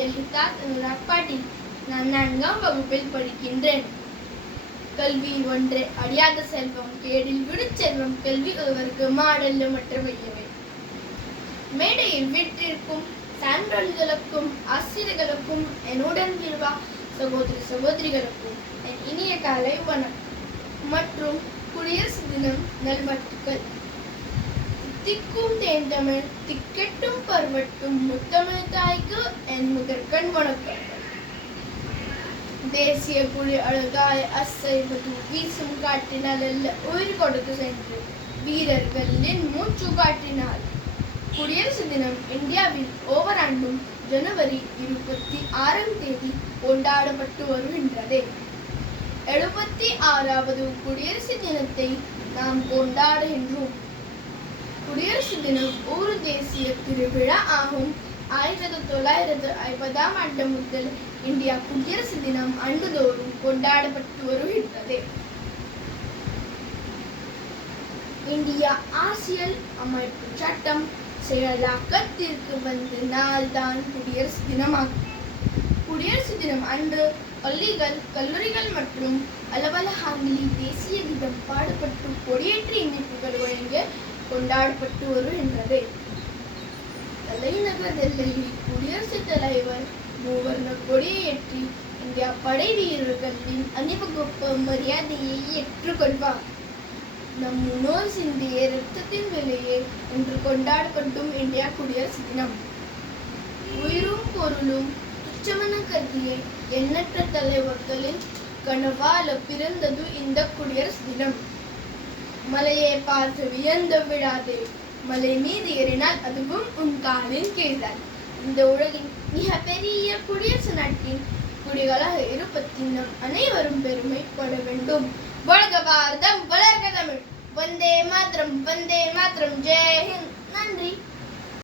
லலிதா அனுராக் பாட்டீல். நான் 4ஆம் வகுப்பில் படிக்கின்றேன். கல்வி ஒன்றே அழியாத செல்வம், கேடில் விடுச்செல்வம், கல்வி ஒருவருக்கு மாடல்ல மற்ற வையவை. மேடையில் வீட்டிற்கும் சான்றோர்களுக்கும் ஆசிரியர்களுக்கும் என்னுடன் விருவா சகோதரி சகோதரிகளுக்கும் என் இனிய காலை வணக்கம் மற்றும் குடியரசு தினம் நல்வாழ்த்துக்கள். திக்கும் தேந்தமிழ் திக்கெட்டும் பருவட்டும் முத்தமிழ் தாய்க்கு என் முதற்கண் வணக்கம். தேசிய கொடி அழகாய் அசைவது வீசும் காற்றினால் அல்ல, உயிர் கொடுத்து சென்று வீரர்களின் மூச்சு காற்றினால். குடியரசு தினம் இந்தியாவில் ஒவ்வொரு ஆண்டும் ஜனவரி 26ஆம் தேதி கொண்டாடப்பட்டு வருகின்றது. 76வது குடியரசு தினத்தை நாம் கொண்டாடுகின்றோம். குடியரசு தினம் ஒரு தேசிய திருவிழா ஆகும். 1950ஆம் ஆண்டு முதல் இந்தியா குடியரசு தினம் ஆண்டுதோறும் கொண்டாடப்பட்டு வருகின்றது. இந்தியா அரசியல் அமைப்பு சட்டம் செயலாக்கத்திற்கு வந்த நாள்தான் குடியரசு தினமாகும். குடியரசு தினம் அன்று பள்ளிகள், கல்லூரிகள் மற்றும் அலுவலகங்களில் தேசிய கீதம் பாடப்பட்டு கொடியேற்ற இனிப்புகள் வழங்கி கொண்டாடப்பட்டு வருகின்றது. தலைநகர் டெல்லியில் குடியரசுத் தலைவர் மூவர்ண கொடியை ஏற்றி இந்தியா படை வீரர்களின் அணிவகுப்பு மரியாதையை ஏற்றுக்கொள்வார். நம் முன்னோர் சிந்திய இரத்தத்தின் விலையை இன்று கொண்டாடப்படும் இந்தியா குடியரசு தினம். உயிரும் பொருளும் துச்சமென கருதிய எண்ணற்ற தலைவர்களின் கனவால பிறந்தது இந்த குடியரசு தினம். மலையை பார்த்து வியந்து விடாதே, மலை மீது ஏறினால் அதுவும் உன் காலின் கீழ்தான். இந்த உலகின் மிக பெரிய குடியரசு நாட்டின் குடிகளாக இருப்பதில் நாம் அனைவரும் பெருமைப்பட வேண்டும். வாழ்க பாரதம், வளர்க தமிழ். வந்தே மாதரம், வந்தே மாதரம். ஜெய் ஹிந்த். நன்றி.